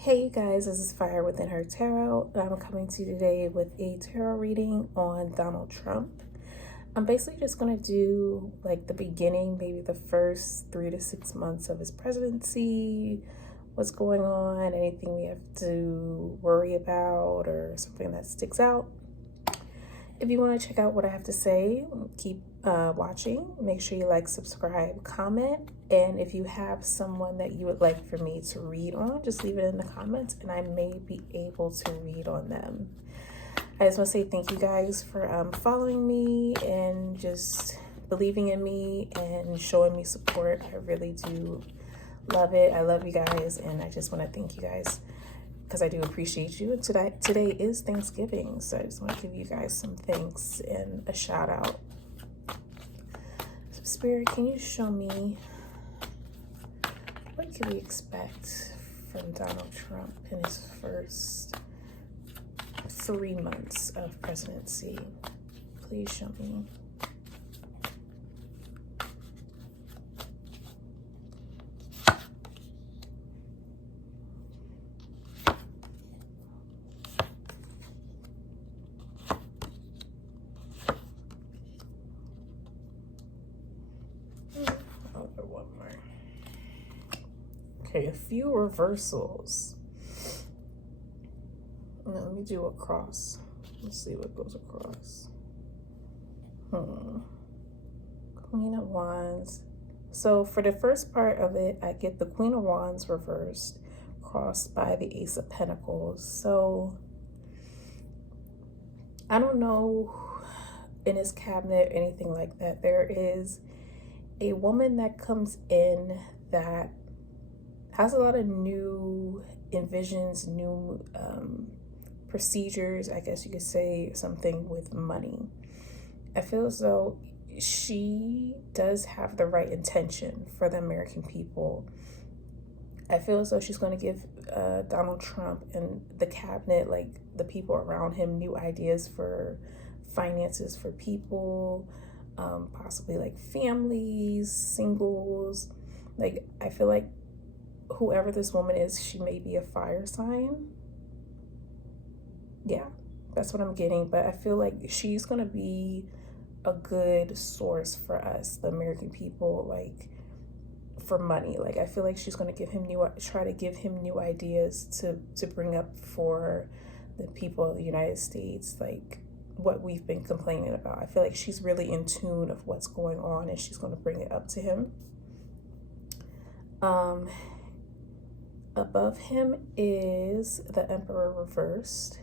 Hey you guys, this is Fire Within Her Tarot, and I'm coming to you today with a tarot reading on Donald Trump. I'm basically just going to do like the beginning, maybe the first 3 to 6 months of his presidency, what's going on, anything we have to worry about, or something that sticks out. If you want to check out what I have to say, keep watching. Make sure you like, subscribe, comment. And if you have someone that you would like for me to read on, just leave it in the comments and I may be able to read on them. I just want to say thank you guys for following me and just believing in me and showing me support. I really do love it. I love you guys, and I just want to thank you guys because I do appreciate you. And today is Thanksgiving, so I just want to give you guys some thanks and a shout out. So Spirit, can you show me what can we expect from Donald Trump in his first 3 months of presidency? Please show me. One more. Okay, a few reversals. Now let me do a cross. Let's see what goes across. Queen of Wands. So for the first part of it, I get the Queen of Wands reversed, crossed by the Ace of Pentacles. So I don't know in his cabinet, anything like that. There is a woman that comes in that has a lot of new envisions, new procedures, I guess you could say, something with money. I feel as though she does have the right intention for the American people. I feel as though she's going to give Donald Trump and the cabinet, like the people around him, new ideas for finances for people, possibly like families, singles. Like, I feel like whoever this woman is, she may be a fire sign. Yeah, that's what I'm getting. But I feel like she's going to be a good source for us, the American people, like for money. Like, I feel like she's going to try to give him new ideas to bring up for the people of the United States, like what we've been complaining about. I feel like she's really in tune of what's going on and she's going to bring it up to him. Above him is the Emperor reversed.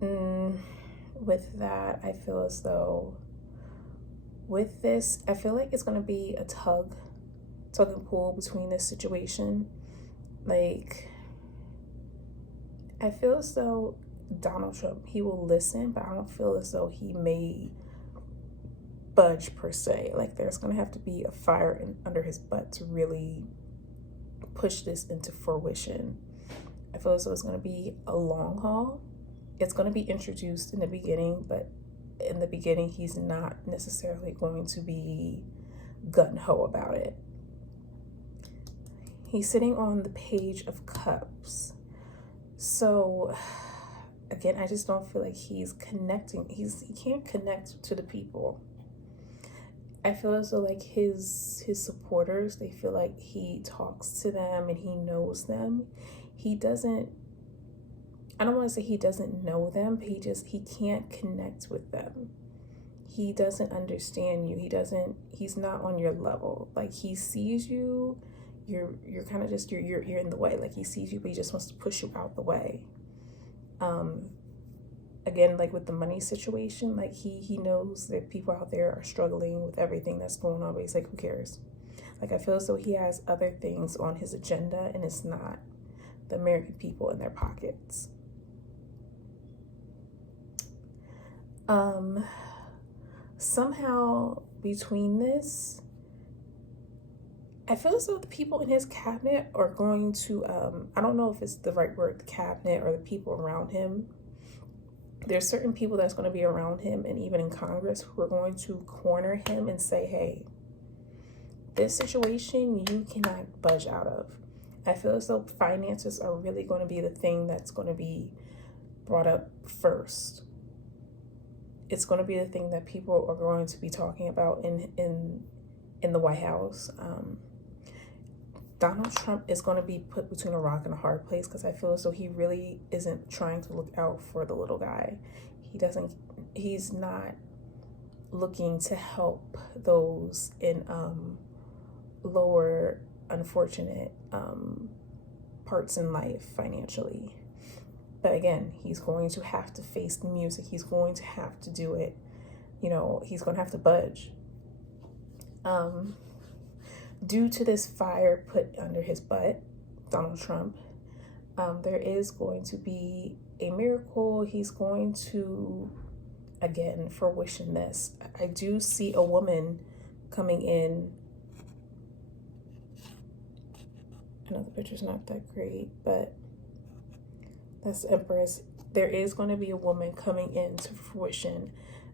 With that, I feel as though with this, I feel like it's going to be a tug and pull between this situation. Like, I feel as though Donald Trump, he will listen, but I don't feel as though he may budge per se. Like, there's going to have to be a fire under his butt to really push this into fruition. I feel as though it's going to be a long haul. It's going to be introduced in the beginning, but in the beginning, he's not necessarily going to be gung-ho about it. He's sitting on the Page of Cups. So again, I just don't feel like he's connecting. He can't connect to the people. I feel as though like his supporters, they feel like he talks to them and he knows them. He doesn't, I don't want to say he doesn't know them, but he can't connect with them. He doesn't understand you. He's not on your level. Like, he sees you, you're kind of just, you're in the way. Like, he sees you, but he just wants to push you out the way. Again, like with the money situation, like he knows that people out there are struggling with everything that's going on, but he's like, who cares? Like, I feel as though he has other things on his agenda and it's not the American people in their pockets. Somehow between this, I feel as though the people in his cabinet are going to, I don't know if it's the right word, the cabinet or the people around him. There's certain people that's going to be around him and even in Congress who are going to corner him and say, hey, this situation you cannot budge out of. I feel as though finances are really going to be the thing that's going to be brought up first. It's going to be the thing that people are going to be talking about in the White House. Donald Trump is going to be put between a rock and a hard place because I feel as though he really isn't trying to look out for the little guy. He's not looking to help those in lower, unfortunate parts in life financially. But again, he's going to have to face the music. He's going to have to do it. He's going to have to budge. Due to this fire put under his butt, Donald Trump, there is going to be a miracle. He's going to, again, fruition this. I do see a woman coming in. I know the picture's not that great, but that's the Empress. There is going to be a woman coming into fruition,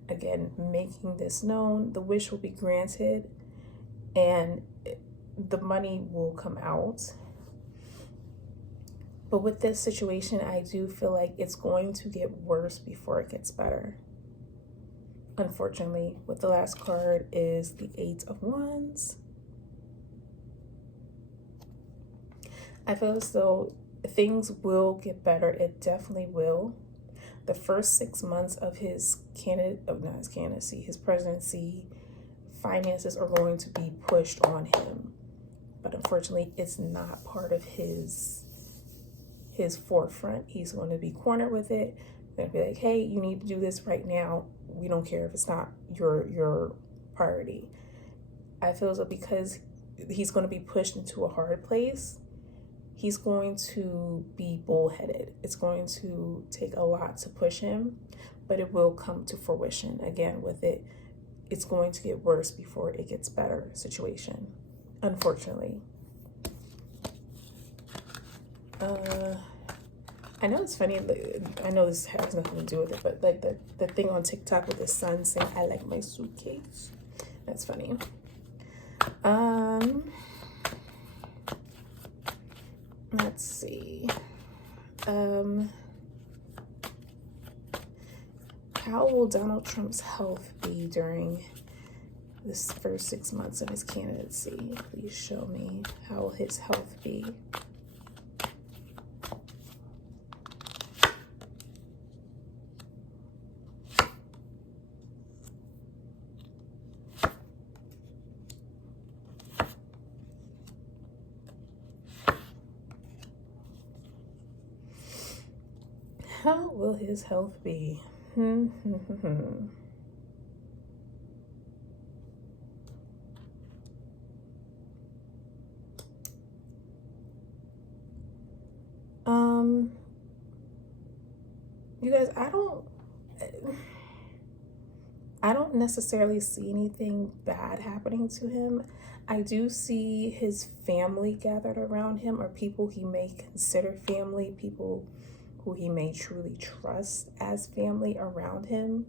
again, making this known. The wish will be granted, and the money will come out. But with this situation, I do feel like it's going to get worse before it gets better. Unfortunately, with the last card is the Eight of Wands. I feel as though things will get better. It definitely will. The first 6 months of his presidency, finances are going to be pushed on him. But unfortunately, it's not part of his forefront. He's going to be cornered with it. They're going to be like, hey, you need to do this right now. We don't care if it's not your priority. I feel as though because he's going to be pushed into a hard place, he's going to be bullheaded. It's going to take a lot to push him, but it will come to fruition. Again, with it, it's going to get worse before it gets better situation, unfortunately. I know it's funny. I know this has nothing to do with it, but like the thing on TikTok with the son saying, I like my suitcase. That's funny. Let's see. How will Donald Trump's health be during this first 6 months of his candidacy? Please show me how will his health be. How will his health be? You guys, I don't necessarily see anything bad happening to him. I do see his family gathered around him, or people he may consider family, people who he may truly trust as family around him.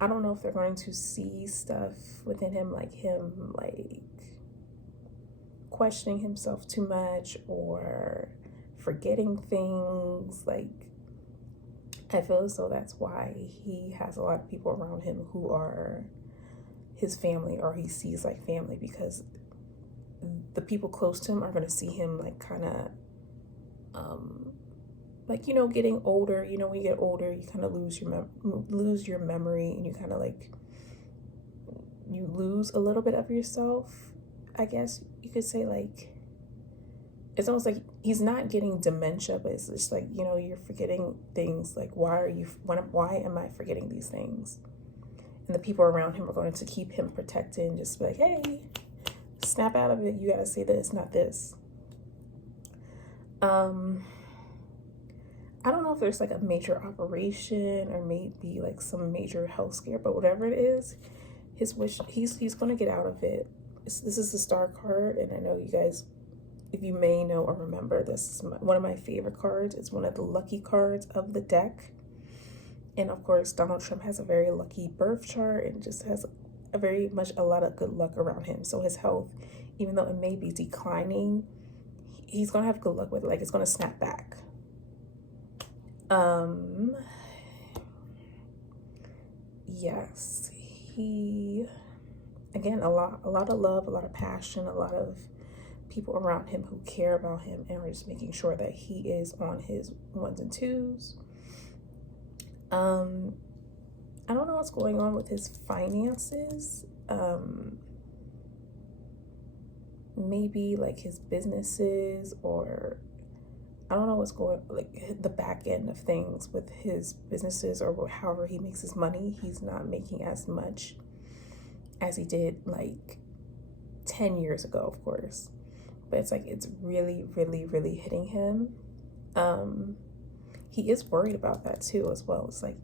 I don't know if they're going to see stuff within him, like him like questioning himself too much or forgetting things. Like, I feel as though that's why he has a lot of people around him who are his family, or he sees like family, because the people close to him are going to see him like kind of like, getting older. When you get older, you kind of lose your memory, and you kind of like, you lose a little bit of yourself, I guess you could say. Like, it's almost like he's not getting dementia, but it's just like, you're forgetting things. Like, why am I forgetting these things? And the people around him are going to keep him protected and just be like, hey, snap out of it. You got to say this, not this. I don't know if there's like a major operation or maybe like some major health scare, but whatever it is, his wish, he's going to get out of it. This is the Star card, and I know you guys, if you may know or remember, this is one of my favorite cards. It's one of the lucky cards of the deck. And of course, Donald Trump has a very lucky birth chart and just has a lot of good luck around him. So his health, even though it may be declining, he's gonna have good luck with it. Like, it's gonna snap back. Yes, he, again, a lot of love, a lot of passion, a lot of people around him who care about him and are just making sure that he is on his ones and twos. I don't know what's going on with his finances. Maybe like his businesses, or I don't know what's going, like the back end of things with his businesses, or however he makes his money. He's not making as much as he did like 10 years ago, of course. But it's like, it's really, really, really hitting him. He is worried about that too, as well. It's like,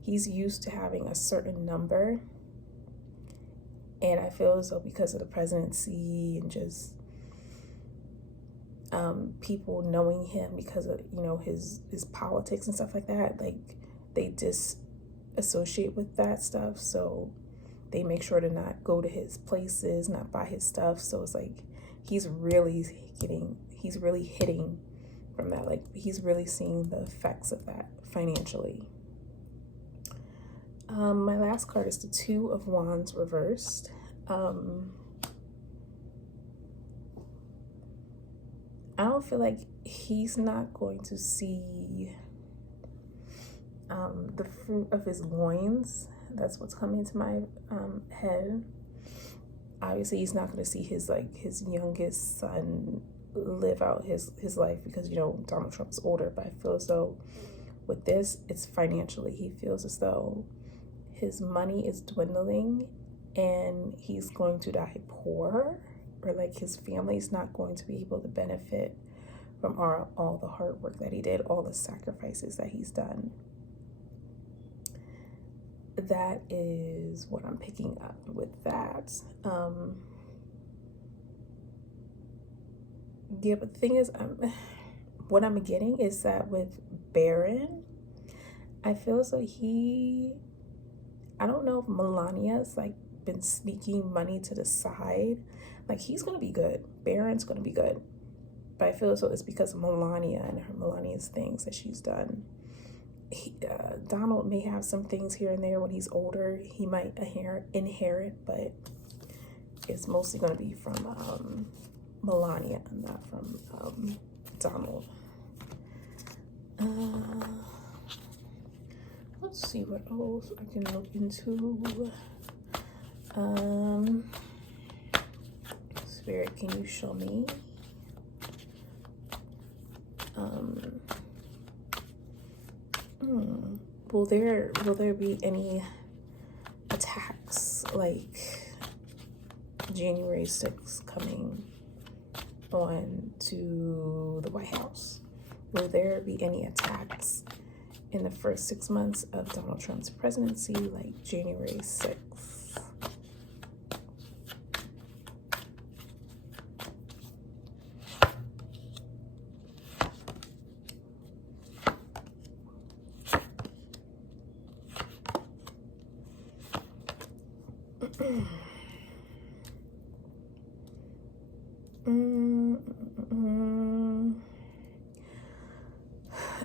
he's used to having a certain number. And I feel as though because of the presidency and just people knowing him because of, you know, his politics and stuff like that, like they disassociate with that stuff. So they make sure to not go to his places, not buy his stuff. So it's like, he's really hitting from that. Like, he's really seeing the effects of that financially. My last card is the Two of Wands reversed. I don't feel like he's not going to see the fruit of his loins. That's what's coming to my head. Obviously, he's not going to see his youngest son live out his life because, you know, Donald Trump's older. But I feel as though with this, it's financially. He feels as though his money is dwindling and he's going to die poor, or like his family's not going to be able to benefit from all the hard work that he did, all the sacrifices that he's done. That is what I'm picking up with that. Yeah, but the thing is, what I'm getting is that with Barron, I feel as though I don't know if Melania's like been sneaking money to the side. Like, he's gonna be good. Barron's gonna be good. But I feel as though it's because of Melania and Melania's things that she's done. Donald may have some things here and there when he's older. He might inherit, but it's mostly gonna be from Melania, not from Donald. Let's see what else I can look into. Spirit, can you show me? Will there be any attacks like January 6th coming on to the White House? Will there be any attacks in the first 6 months of Donald Trump's presidency, like January 6th?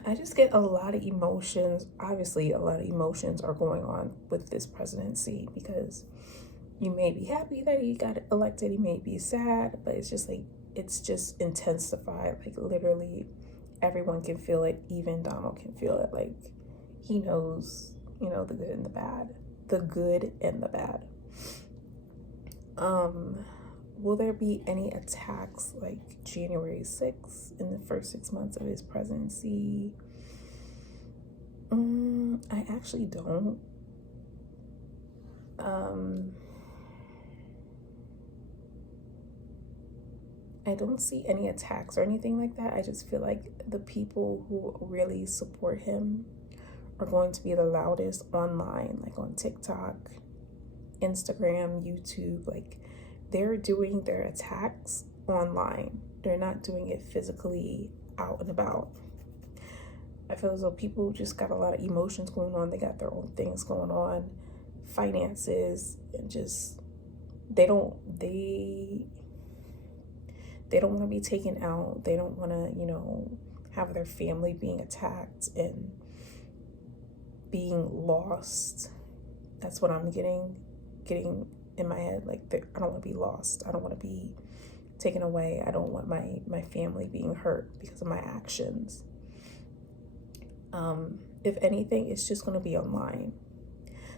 I just get a lot of emotions. Obviously, a lot of emotions are going on with this presidency, because you may be happy that he got elected, you may be sad, but it's just like, it's just intensified. Like, literally everyone can feel it. Even Donald can feel it. Like, he knows, you know, the good and the bad. The good and the bad. Will there be any attacks like January 6th in the first 6 months of his presidency? I actually don't. I don't see any attacks or anything like that. I just feel like the people who really support him are going to be the loudest online, like on TikTok, Instagram, YouTube. Like, they're doing their attacks online. They're not doing it physically out and about. I feel as though people just got a lot of emotions going on. They got their own things going on, finances, and just they They don't want to be taken out. They don't want to, have their family being attacked and being lost. That's what I'm getting in my head. Like, I don't want to be lost. I don't want to be taken away. I don't want my family being hurt because of my actions. If anything, it's just going to be online.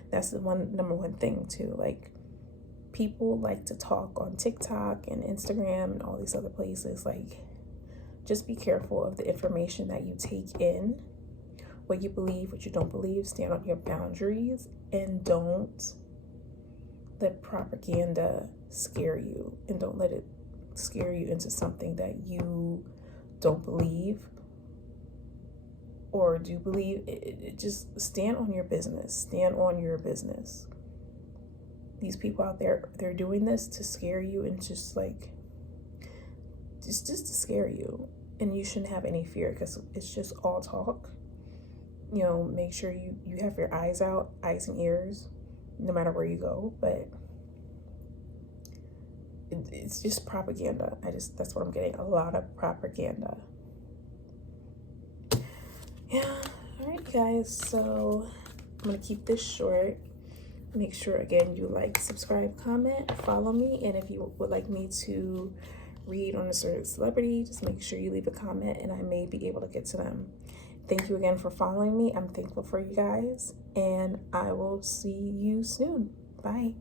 That's the number one thing too. Like, people like to talk on TikTok and Instagram and all these other places. Like, just be careful of the information that you take in, what you believe, what you don't believe. Stand on your boundaries, and don't let propaganda scare you, and don't let it scare you into something that you don't believe or do believe. Just stand on your business. Stand on your business. These people out there, they're doing this to scare you, and just to scare you. And you shouldn't have any fear, because it's just all talk. Make sure you have your eyes out, eyes and ears, no matter where you go. But it's just propaganda. That's what I'm getting. A lot of propaganda. Yeah. All right, guys. So I'm going to keep this short. Make sure, again, you like, subscribe, comment, follow me. And if you would like me to read on a certain celebrity, just make sure you leave a comment, and I may be able to get to them. Thank you again for following me. I'm thankful for you guys, and I will see you soon. Bye.